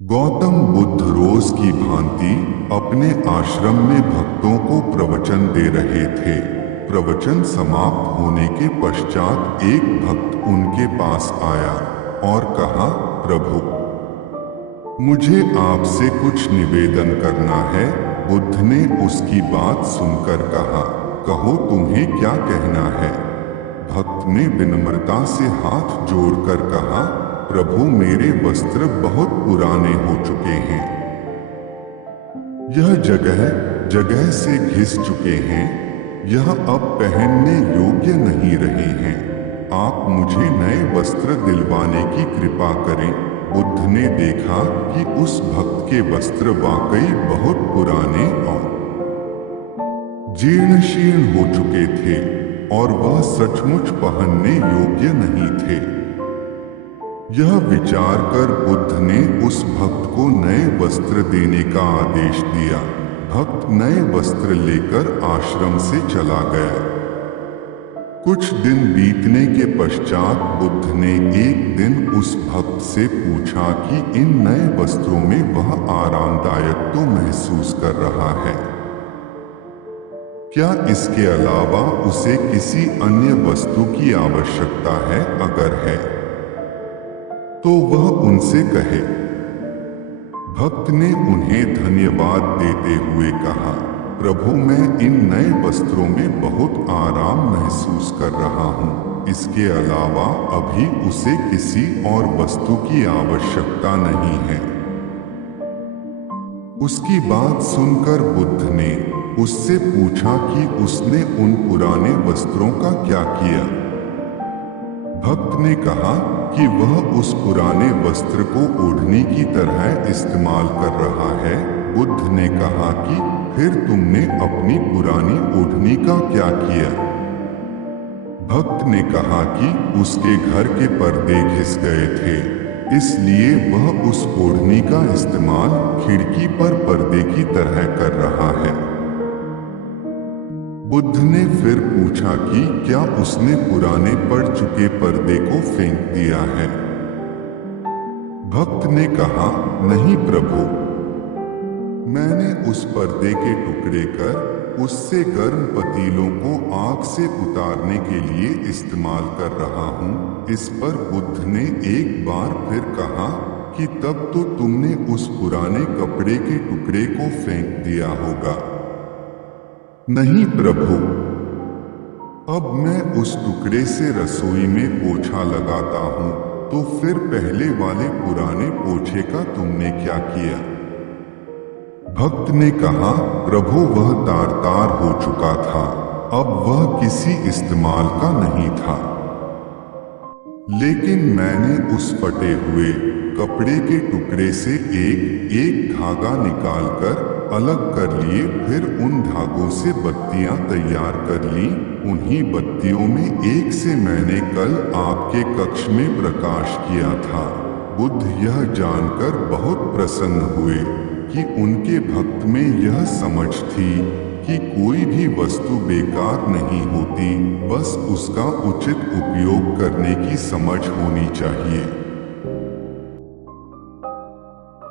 गौतम बुद्ध रोज की भांति अपने आश्रम में भक्तों को प्रवचन दे रहे थे। प्रवचन समाप्त होने के पश्चात एक भक्त उनके पास आया और कहा, प्रभु, मुझे आपसे कुछ निवेदन करना है। बुद्ध ने उसकी बात सुनकर कहा, कहो, तुम्हें क्या कहना है। भक्त ने विनम्रता से हाथ जोड़कर कहा, प्रभु, मेरे वस्त्र बहुत पुराने हो चुके हैं। यह जगह जगह से घिस चुके हैं। यह अब पहनने योग्य नहीं रहे हैं। आप मुझे नए वस्त्र दिलवाने की कृपा करें। बुद्ध ने देखा कि उस भक्त के वस्त्र वाकई बहुत पुराने और जीर्ण शीर्ण हो चुके थे और वह सचमुच पहनने योग्य नहीं थे। यह विचार कर बुद्ध ने उस भक्त को नए वस्त्र देने का आदेश दिया। भक्त नए वस्त्र लेकर आश्रम से चला गया। कुछ दिन बीतने के पश्चात बुद्ध ने एक दिन उस भक्त से पूछा कि इन नए वस्त्रों में वह आरामदायक तो महसूस कर रहा है, क्या इसके अलावा उसे किसी अन्य वस्तु की आवश्यकता है? अगर है तो वह उनसे कहे। भक्त ने उन्हें धन्यवाद देते हुए कहा, प्रभु, मैं इन नए वस्त्रों में बहुत आराम महसूस कर रहा हूँ। इसके अलावा अभी उसे किसी और वस्तु की आवश्यकता नहीं है। उसकी बात सुनकर बुद्ध ने उससे पूछा कि उसने उन पुराने वस्त्रों का क्या किया। भक्त ने कहा कि वह उस पुराने वस्त्र को ओढ़नी की तरह इस्तेमाल कर रहा है। बुद्ध ने कहा कि फिर तुमने अपनी पुरानी ओढ़नी का क्या किया? भक्त ने कहा कि उसके घर के पर्दे घिस गए थे, इसलिए वह उस ओढ़नी का इस्तेमाल खिड़की पर पर्दे की तरह कर रहा है। बुद्ध ने फिर पूछा कि क्या उसने पुराने पड़ चुके पर्दे को फेंक दिया है? भक्त ने कहा, नहीं प्रभु, मैंने उस पर्दे के टुकड़े कर उससे गर्म पतीलों को आग से उतारने के लिए इस्तेमाल कर रहा हूँ। इस पर बुद्ध ने एक बार फिर कहा कि तब तो तुमने उस पुराने कपड़े के टुकड़े को फेंक दिया होगा। नहीं प्रभु, अब मैं उस टुकड़े से रसोई में पोछा लगाता हूँ। तो फिर पहले वाले पुराने पोछे का तुमने क्या किया? भक्त ने कहा, प्रभु, वह तार तार हो चुका था, अब वह किसी इस्तेमाल का नहीं था। लेकिन मैंने उस फटे हुए कपड़े के टुकड़े से एक एक धागा निकालकर अलग कर लिए। फिर उन धागों से बत्तियां तैयार कर ली। उन्हीं बत्तियों में एक से मैंने कल आपके कक्ष में प्रकाश किया था। बुद्ध यह जानकर बहुत प्रसन्न हुए कि उनके भक्त में यह समझ थी कि कोई भी वस्तु बेकार नहीं होती, बस उसका उचित उपयोग करने की समझ होनी चाहिए।